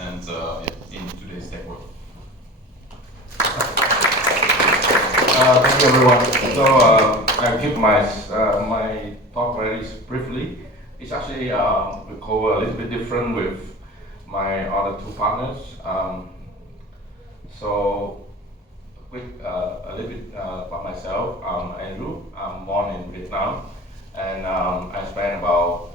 and in today's tech world. Thank you, everyone. So I'll keep my talk very briefly. It's actually we cover a little bit different with my other two partners. So quick, a little bit about myself. I'm Andrew. I'm born in Vietnam, and I spent about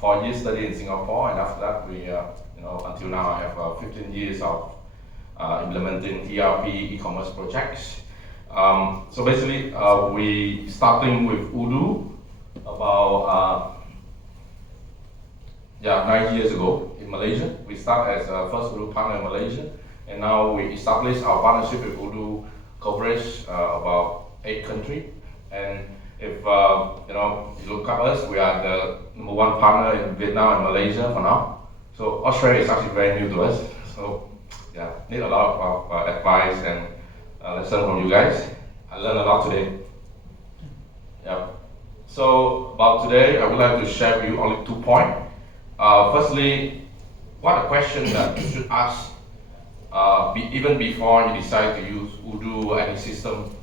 4 years studying in Singapore, and after that, until now, I have 15 years of implementing ERP e-commerce projects. So basically, we starting with Odoo about 9 years ago in Malaysia. We started as a first Odoo partner in Malaysia, and now we established our partnership with Odoo coverage about 8 countries. And if you look at us, we are the #1 partner in Vietnam and Malaysia for now. So Australia is actually very new to us. So need a lot of advice and lesson from you guys. I learned a lot today. So about today, I would like to share with you only 2 points. Firstly, what a question that you should ask even before you decide to use Odoo or any system.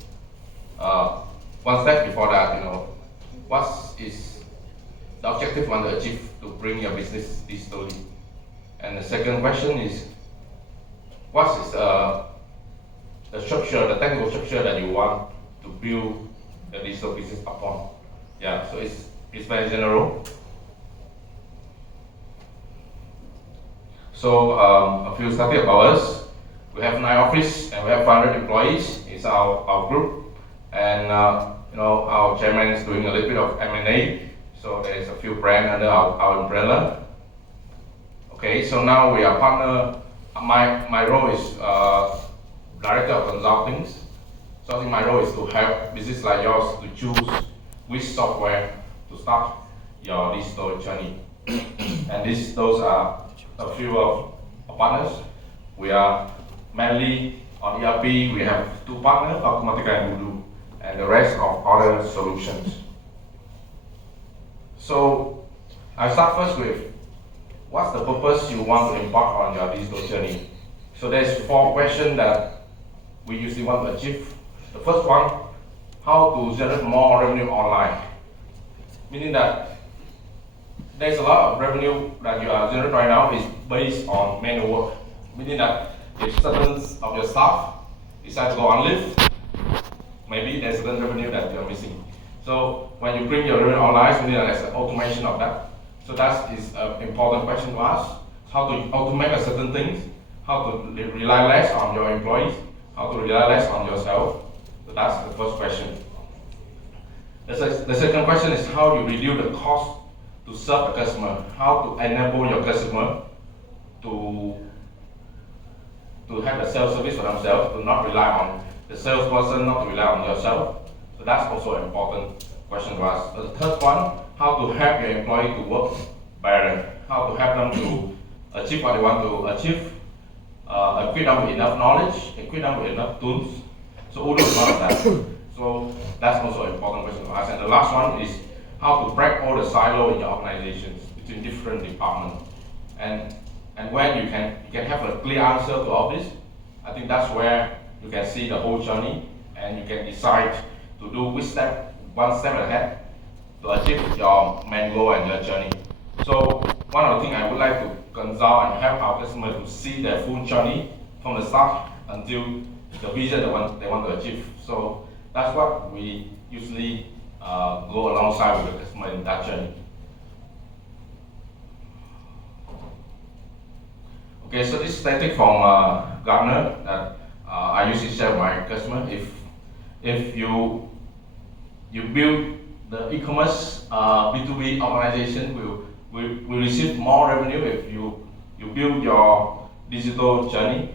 One step before that, what is the objective you want to achieve to bring your business digitally? And the second question is, what is the structure, the technical structure that you want to build the digital business upon? So it's very general. So a few statistics about us. We have 9 offices and we have 500 employees. It's our group, and our chairman is doing a little bit of M&A. So there's a few brands under our umbrella. Okay, so now we are partner. My role is director of consulting. So I think my role is to help business like yours to choose which software to start your digital journey. And those are a few of our partners. We are mainly on ERP. We have 2 partners, Automatica and Odoo, and the rest of other solutions. So I start first with, what's the purpose you want to embark on your digital journey? So there's 4 questions that we usually want to achieve. The first one, how to generate more revenue online. Meaning that there's a lot of revenue that you are generating right now is based on manual work. Meaning that if certain of your staff decide to go on leave, maybe there's certain revenue that you're missing. So when you bring your revenue online, meaning that there's an automation of that. So that is an important question to ask. How to automate a certain things, how to rely less on your employees, how to rely less on yourself. So that's the first question. The second question is how you reduce the cost to serve the customer, how to enable your customer to have a self-service for themselves, to not rely on the salesperson, not to rely on yourself. So that's also an important question to ask. The third one, how to help your employee to work better, how to help them to achieve what they want to achieve, equip them with enough knowledge, equip them with enough tools. So Odoo is one of that. So that's also an important question to ask. And the last one is how to break all the silos in your organizations between different departments. And when you can have a clear answer to all this, I think that's where you can see the whole journey, and you can decide to do one step ahead to achieve your main goal and your journey. So one of the things I would like to consult and help our customers to see their full journey from the start until the vision they want to achieve. So that's what we usually go alongside with the customer in that journey. Okay, so this statistic from Gartner that I usually share with my customer. If you build the e-commerce B2B organization will receive more revenue if you build your digital journey.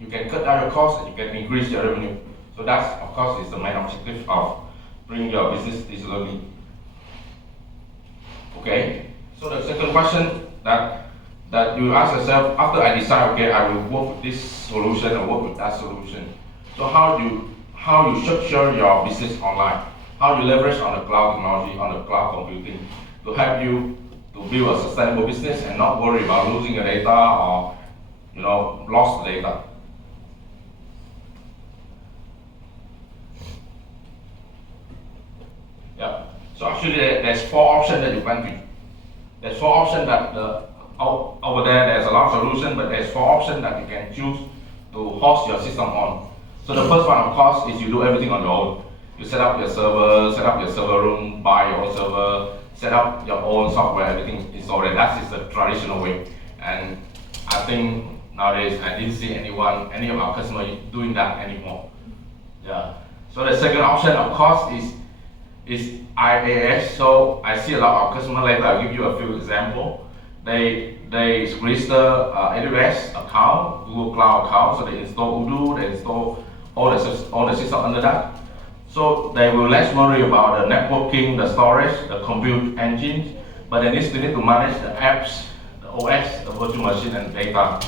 You can cut down your costs and you can increase your revenue. So that's, of course, is the main objective of bringing your business digitally. Okay, so the second question that you ask yourself, after I decide, okay, I will work with this solution or work with that solution. So how you structure your business online, how you leverage on the cloud technology, on the cloud computing to help you to build a sustainable business and not worry about losing your data or lost the data. Yeah. So actually there's 4 options that you can do. There's 4 options that over there's a lot of solutions, but there's 4 options that you can choose to host your system on. So the first one, of course, is you do everything on your own. You set up your server, set up your server room, buy your own server, set up your own software, everything is already. That is the traditional way. And I think nowadays I didn't see any of our customers doing that anymore. Yeah. So the second option, of course, is IaaS. So I see a lot of customers later. I'll give you a few examples. They register AWS account, Google Cloud account, so they install Odoo, they install all the system under that. So they will less worry about the networking, the storage, the compute engines, but they need to manage the apps, the OS, the virtual machine, and data.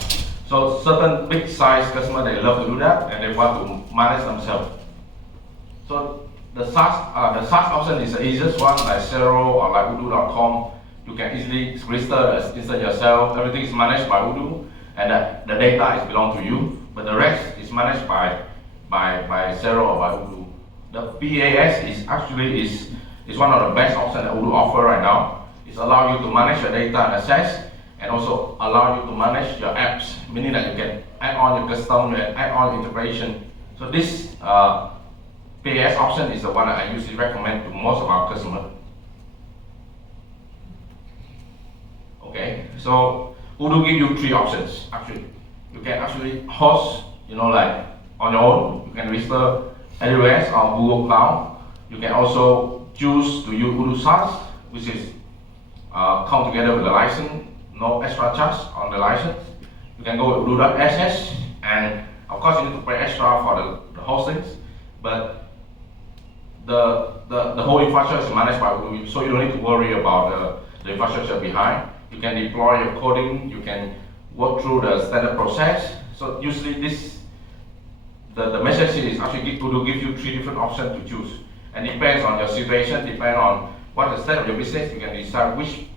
So certain big size customers, they love to do that, and they want to manage themselves. So the SaaS option is the easiest one, like Zero or like Odoo.com. You can easily register instead yourself. Everything is managed by Odoo, and the data is belong to you. But the rest is managed by Zero or by Odoo. The PaaS is actually one of the best options that Odoo offer right now. It allows you to manage your data and access, and also allow you to manage your apps, meaning that you can add on your custom, add on integration. So this PaaS option is the one that I usually recommend to most of our customers. Okay, so Odoo give you 3 options actually. You can actually host, like on your own. You can register AWS or Google Cloud. You can also choose to use Odoo SaaS, which is come together with the license, no extra charge on the license. You can go with Odoo.sh, and of course you need to pay extra for the hostings, but the whole infrastructure is managed by Odoo, so you don't need to worry about the infrastructure behind. You can deploy your coding, you can work through the standard process. So usually the message is actually Odoo gives you 3 different options to choose. And depends on your situation, depends on what the state of your business, you can decide which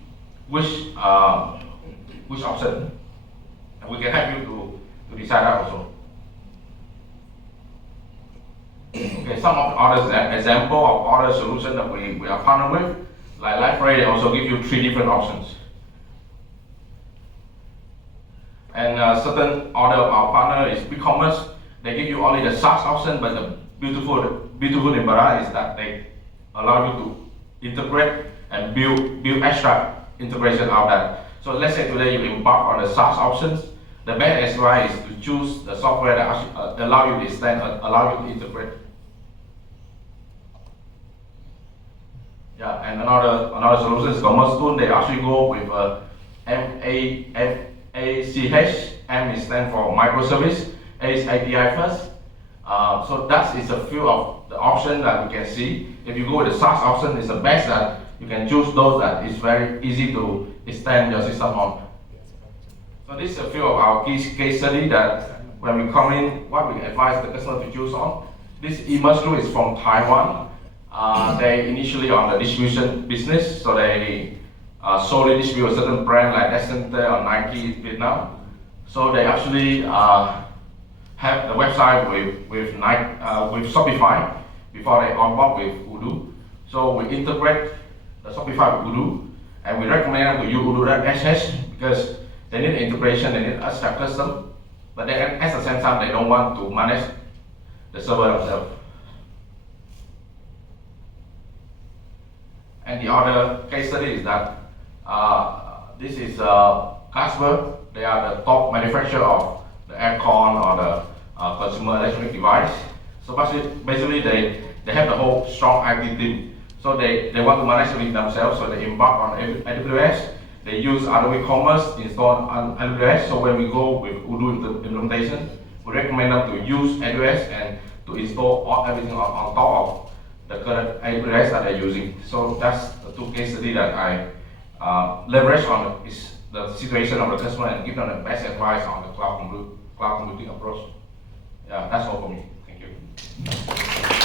option. And we can help you to decide that also. Okay, some of the other example of other solutions that we are partnered with, like Liferay, they also give you 3 different options. And certain other of our partner is e-commerce. They give you only the SaaS option, but the beautiful in Bara is that they allow you to integrate and build extra integration out of that. So let's say today you embark on the SaaS options. The best advice is to choose the software that actually allow you to extend, allow you to integrate. Yeah, and another solution is Commerce Tool. They actually go with MACH. M is stand for microservice. A is API first. So that is a few of the options that we can see. If you go with the SaaS option, it's the best that you can choose those that is very easy to extend your system on. So this is a few of our case study that when we come in, what we advise the customer to choose on. This Emerge Group is from Taiwan. They initially on the distribution business, so they solely distribute a certain brand like Essence or Nike in Vietnam. So they actually have the website with Shopify before they onboard with Odoo. So we integrate the Shopify with Odoo, and we recommend them to use Odoo.sh because they need integration, they need extra custom, but then at the same time they don't want to manage the server themselves. And the other case study is that this is Casper. They are the top manufacturer of the aircon or the consumer electronic device. So basically they have the whole strong IT team. So they want to manage everything themselves, so they embark on AWS. They use Adobe Commerce installed on AWS. So when we go with Odoo implementation, we recommend them to use AWS and to install everything on top of the current AWS that they're using. So that's the 2 case studies that I leverage on is the situation of the customer and give them the best advice on the cloud computing approach. Yeah, that's all for me. Thank you.